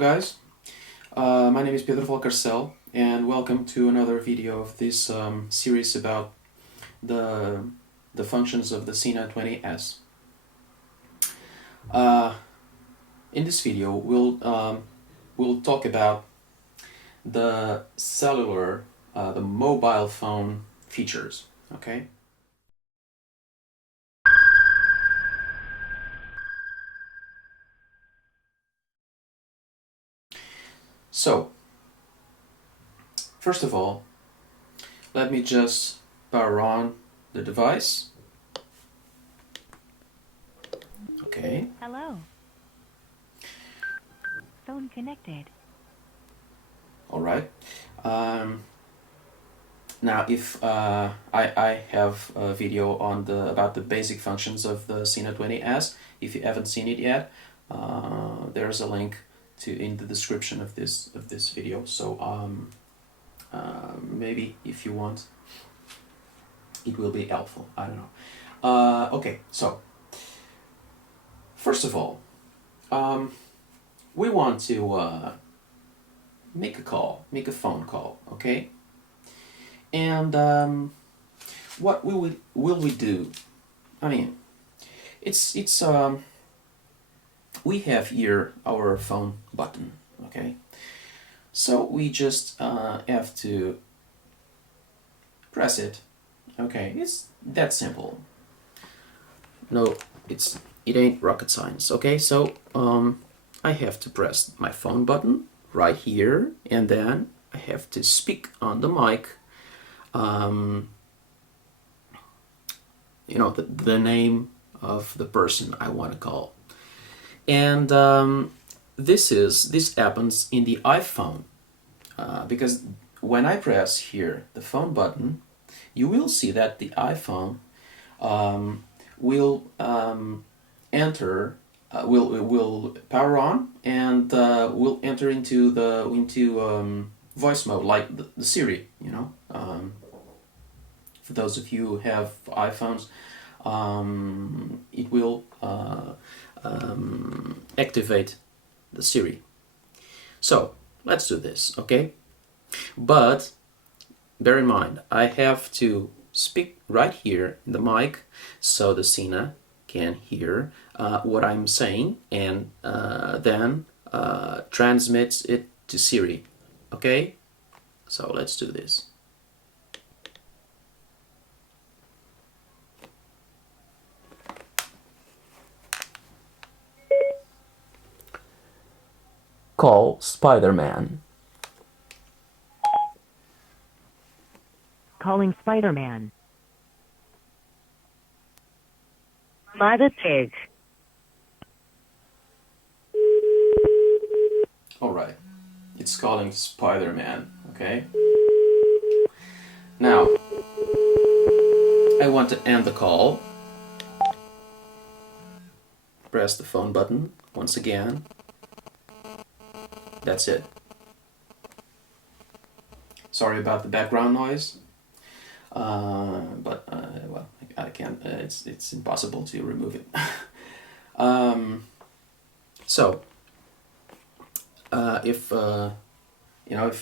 guys, my name is Pedro Valcarcel and welcome to another video of this series about the functions of the SENA 20S. In this video we'll talk about the cellular, the mobile phone features, okay? So, first of all, let me just power on the device. Okay. Hello. Phone connected. All right. Now, if I have a video on about the basic functions of the SENA 20S. If you haven't seen it yet, there's a link in the description of this video. So maybe if you want, it will be helpful. I don't know. Okay, so first of all, we want to make a phone call, okay? And what will we do? I mean, it's we have here our phone button, okay? So we just have to press it, okay? It's that simple. No, it ain't rocket science, okay? So I have to press my phone button right here, and then I have to speak on the mic, you know, the name of the person I want to call. And this happens in the iPhone, because when I press here the phone button, you will see that the iPhone will will power on and will enter into voice mode, like the SIRI, you know. For those of you who have iPhones, it will activate the SIRI. So let's do this, okay? But bear in mind, I have to speak right here in the mic so the SENA can hear what I'm saying, and then transmits it to SIRI, okay? So let's do this. Call Spider-Man. Calling Spider-Man. Mother pig. All right, it's calling Spider-Man, okay? Now, I want to end the call. Press the phone button once again. That's it. Sorry about the background noise, but well, I can't. It's impossible to remove it. So, if you know,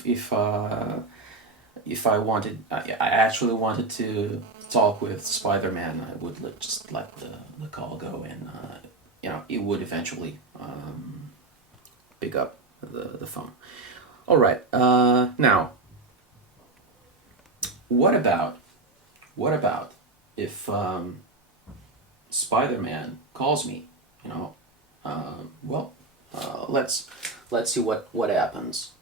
if I wanted, I actually wanted to talk with Spider-Man, I would just let the call go, and you know, it would eventually pick up the phone. All right. Now, what about if Spider-Man calls me? You know, well, let's see what happens.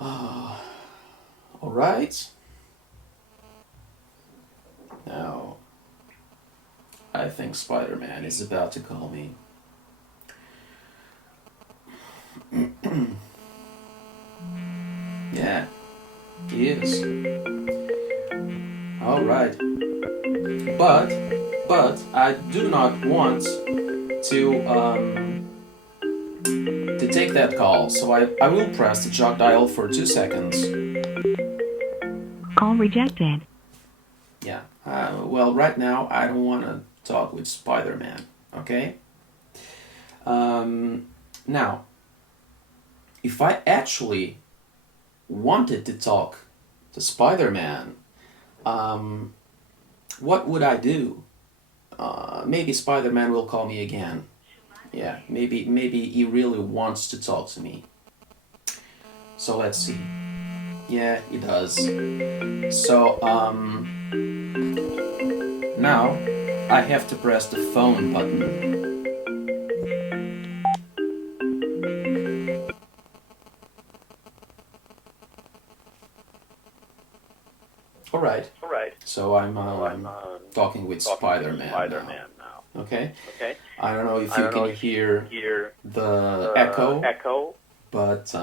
All right. Now, I think Spider-Man is about to call me. Yeah, he is. All right. But I do not want to take that call, so I will press the jog dial for 2 seconds. Call rejected. Yeah. Well, right now I don't want to talk with Spider-Man. Okay. Now, if I actually wanted to talk to Spider-Man, what would I do? Maybe Spider-Man will call me again. Yeah, maybe he really wants to talk to me. So let's see. Yeah, he does. So now I have to press the phone button. Alright, so I'm talking with Spider-Man now. Okay? I don't know if you can hear the echo, but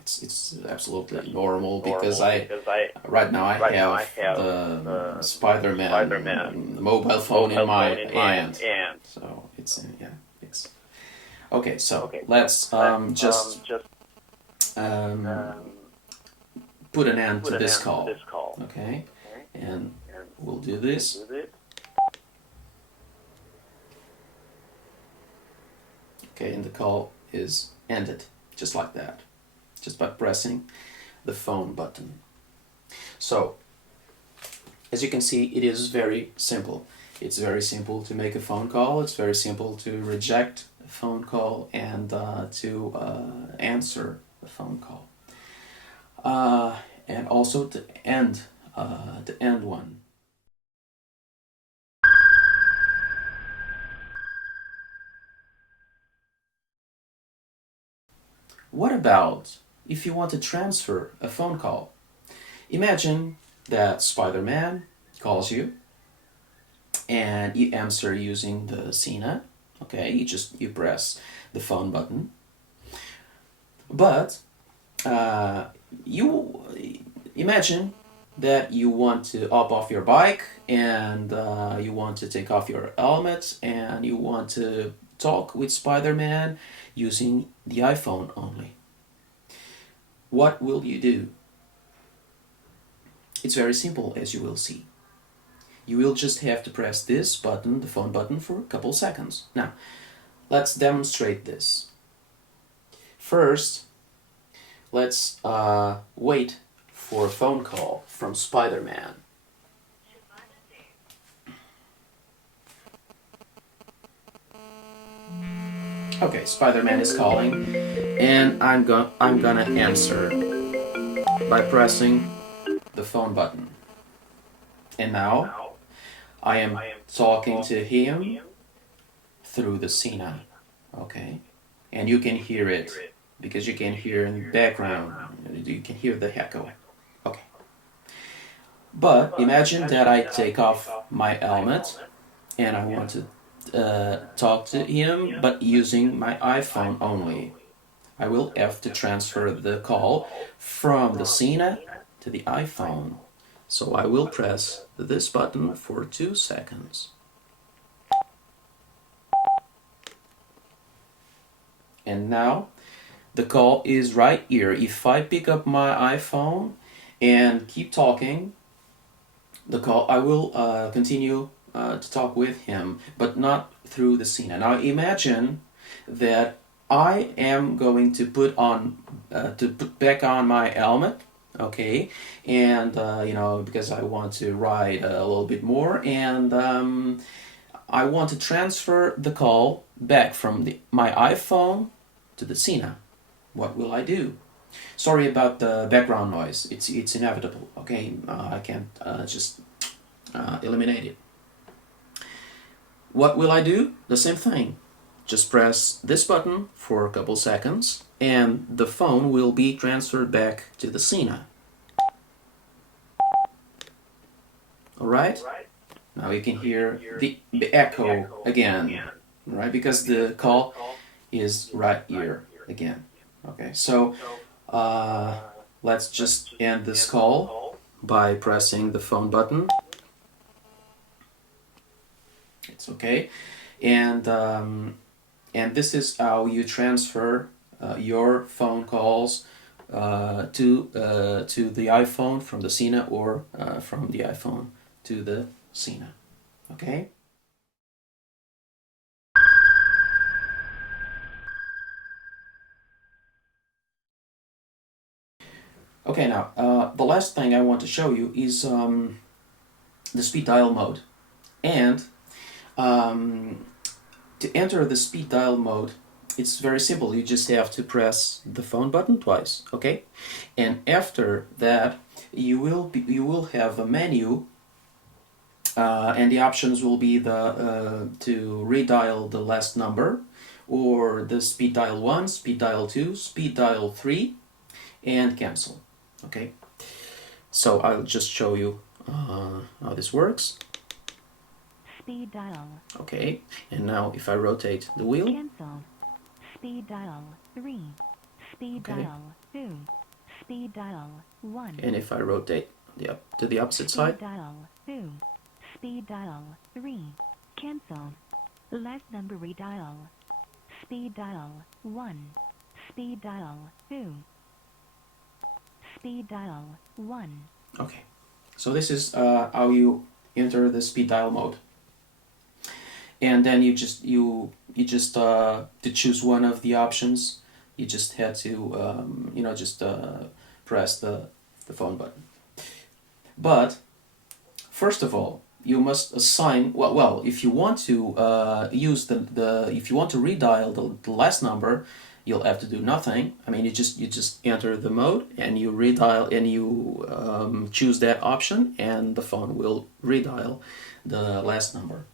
it's absolutely normal because right now I have the Spider-Man mobile phone in my hand. So it's yeah, it's okay. So let's just put an end to this call. Okay, and we'll do this. Okay, and the call is ended just like that, just by pressing the phone button. So, as you can see, it is very simple. It's very simple to make a phone call. It's very simple to reject a phone call and to answer the phone call. And also to end one. What about if you want to transfer a phone call? Imagine that Spider-Man calls you and you answer using the SENA. Okay, you press the phone button. But you imagine that you want to hop off your bike and you want to take off your helmet and you want to talk with Spider-Man using the iPhone only. What will you do? It's very simple, as you will see. You will just have to press this button, the phone button, for a couple seconds. Now, let's demonstrate this. First, let's wait for a phone call from Spider-Man. Okay, Spider-Man is calling, and I'm gonna answer by pressing the phone button. And now I am talking to him through the SENA. Okay, and you can hear it because you can hear in the background. You can hear the echo. Okay, but imagine that I take off my helmet and I want to talk to him, but using my iPhone only. I will have to transfer the call from the SENA to the iPhone. So I will press this button for 2 seconds. And now the call is right here. If I pick up my iPhone and keep talking, the call, I will continue to talk with him, but not through the SENA. Now imagine that I am going to put back on my helmet, okay, and because I want to ride a little bit more, and I want to transfer the call back from my iPhone to the SENA. What will I do? Sorry about the background noise. It's inevitable. Okay, I can't just eliminate it. What will I do? The same thing. Just press this button for a couple seconds, and the phone will be transferred back to the SENA. All right. Now you can hear the echo again, right? Because the call is right here again. Okay, so let's just end this call by pressing the phone button. It's okay, and this is how you transfer your phone calls to the iPhone from the SENA or from the iPhone to the SENA. Okay. Okay, now the last thing I want to show you is the speed dial mode. And to enter the speed dial mode, it's very simple. You just have to press the phone button twice, okay? And after that, you will have a menu, and the options will be the to redial the last number, or the speed dial 1, speed dial 2, speed dial 3, and cancel. Okay, so I'll just show you how this works. Speed dial. Okay, and now if I rotate the wheel, Cancel. Speed dial 3. Speed Okay. dial 2. Speed dial 1. and if I rotate to the opposite Speed side, dial 2. Speed dial 3. Cancel. Last number redial. Speed dial 1. Speed dial 2. Speed dial 1. okay. So this is how you enter the speed dial mode. And then you just to choose one of the options, you just had to press the phone button. But first of all, you must assign well if you want to use if you want to redial the last number, you'll have to do nothing. I mean, you just enter the mode and you redial and you choose that option, and the phone will redial the last number.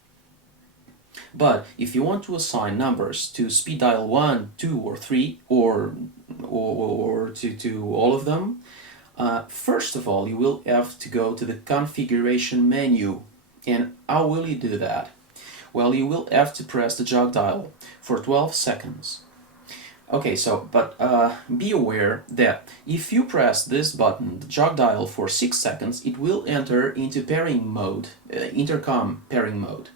But if you want to assign numbers to speed dial 1, 2, or 3, or to all of them, first of all, you will have to go to the configuration menu. And how will you do that? Well, you will have to press the jog dial for 12 seconds. Okay, so, but be aware that if you press this button, the jog dial, for 6 seconds, it will enter into pairing mode, intercom pairing mode.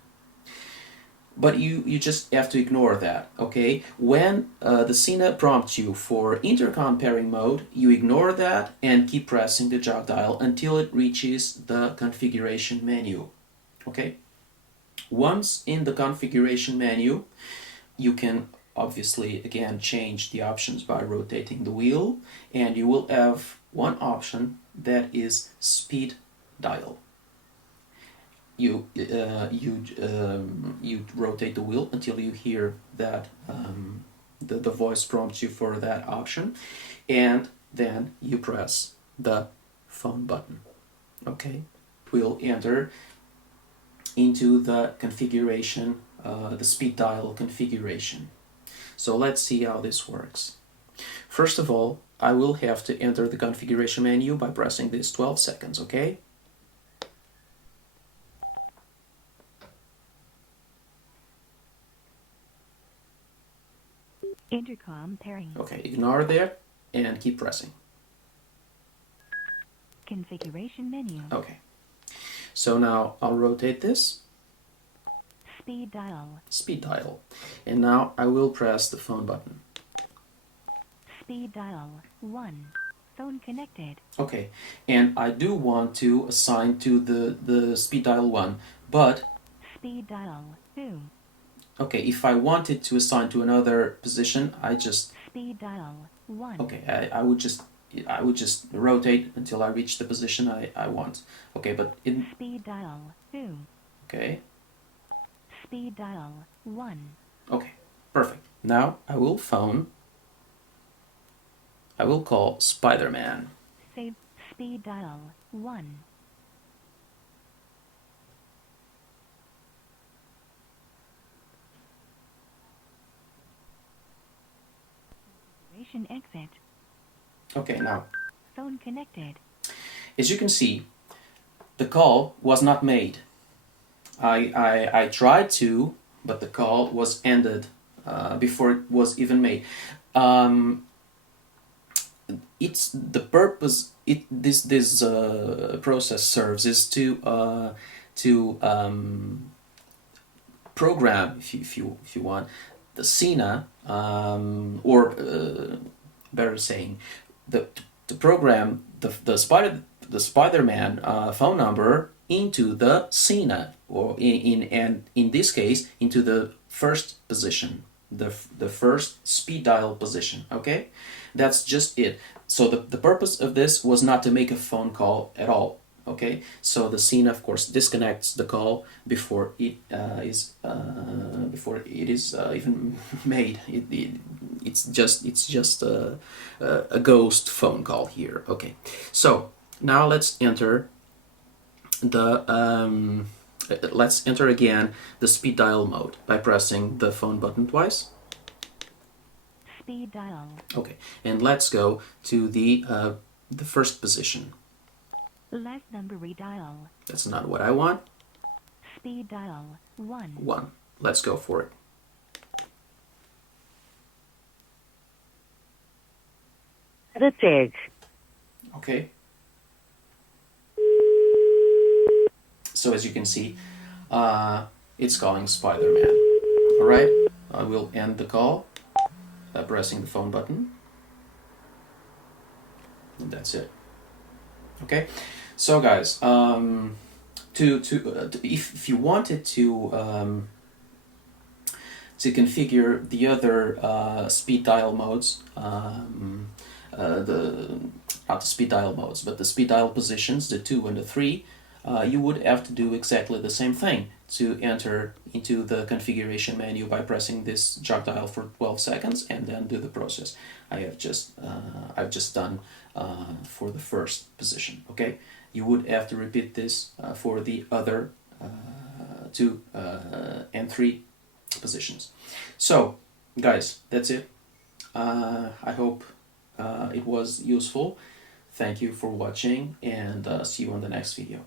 But you just have to ignore that, okay? When the SENA prompts you for intercom pairing mode, you ignore that and keep pressing the jog dial until it reaches the configuration menu, okay? Once in the configuration menu, you can obviously again change the options by rotating the wheel, and you will have one option that is speed dial. You rotate the wheel until you hear that the voice prompts you for that option, and then you press the phone button. Okay, we'll enter into the configuration, the speed dial configuration. So let's see how this works. First of all, I will have to enter the configuration menu by pressing this 12 seconds, okay? Intercom pairing. Okay, ignore that and keep pressing. Configuration menu. Okay, so now I'll rotate this, Speed dial. speed dial, and now I will press the phone button. Speed dial 1. Phone connected. Okay, and I do want to assign to the speed dial 1, but Speed dial 2. okay, if I wanted to assign to another position, I just Speed dial 1. okay, I would just rotate until I reach the position I want. Okay, but in Speed dial 2. okay, Speed dial 1. okay, perfect. Now I will call Spider-Man. Save. Speed dial 1. Configuration exit. Okay, now Phone connected. as you can see, the call was not made. I tried to, but the call was ended before it was even made. It's the purpose. This process serves is to program, if you want, the SENA, or better saying, the program the Spider-Man phone number into the SENA, or in this case into the first position, the first speed dial position. Okay, that's just it. So the purpose of this was not to make a phone call at all. Okay, so the SENA, of course, disconnects the call before it is even made. It's just a ghost phone call here. Okay, so now let's enter again the speed dial mode by pressing the phone button twice. Speed dial. Okay, and let's go to the first position. Last number redial. That's not what I want. Speed dial 1. 1. Let's go for it. Atender. Okay. So as you can see, it's calling Spider-Man. All right, I will end the call by pressing the phone button. And that's it. Okay, so guys, if you wanted to configure the other speed dial modes, not the speed dial modes, but the speed dial positions, the 2 and the 3, you would have to do exactly the same thing to enter into the configuration menu by pressing this jog dial for 12 seconds and then do the process I've just done for the first position. Okay, you would have to repeat this for the other 2 and 3 positions. So guys, that's it. I hope it was useful. Thank you for watching, and see you on the next video.